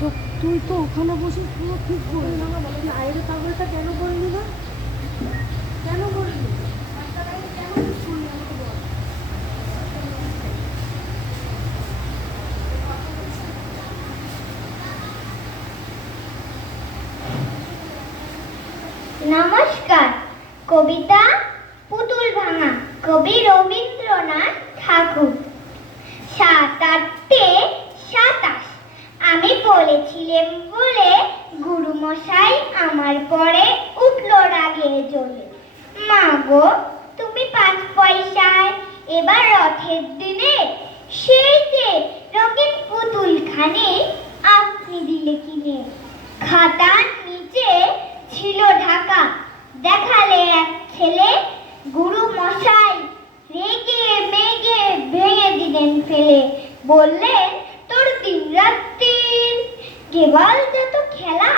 তো তুই তো ওখানে বসে পুরো ঠিক করলি না, তুই আইরে পাগলটা কেন করলি না? কেন করলি? কেন ঠিক করলি আমাকে বল। নমস্কার। কবিতা পুতুল ভাঙা, কবি রবীন্দ্রনাথ ঠাকুর। ৭-৮-২৭ আমি বলেছিলাম বলে গুরুমশাই আমার পরে উঠলো রাগে জ্বলে। মা গো, তুমি ৫ পয়সায় এবার রথের দিনে সেই যে রঙিন পুতুল খানি আপনি দিলে কিনে। খাতার নিচে ছিল ঢাকা, দেখালে এক ছেলে, গুরু মশাই রেগে মেগে ভেঙে দিলেন ফেলে। বললেন, তোর দিন রাত্রির কেবল যত খেলা,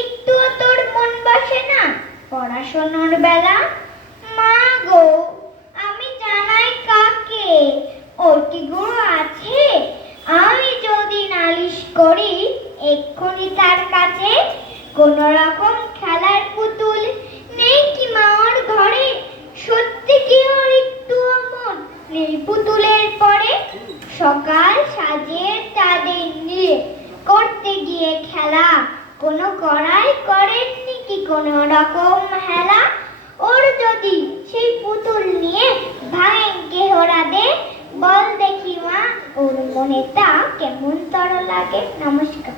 একটুও তোর মন বসে না পড়াশোনার বেলা। মা গো, আমি জানাই কাকে, ওর কি গুরু আছে? আমি যদি নালিশ করি এক্ষুনি তার কাছে। কোন রকম খেলার পুতুল নেই কি মা ওর ঘরে? সত্যি কি ওর একটু মন নেই পুতুলের পরে? সকাল সাজে তাদের নিয়ে করতে গিয়ে খেলা, কোনো কড়াই করেননি কি কোনো রকম হেলা? ওর যদি সেই পুতুল নিয়ে ভাঙেন কেহরা দে, বল দেখি মা ওর মনে তা কেমন তর লাগে। নমস্কার।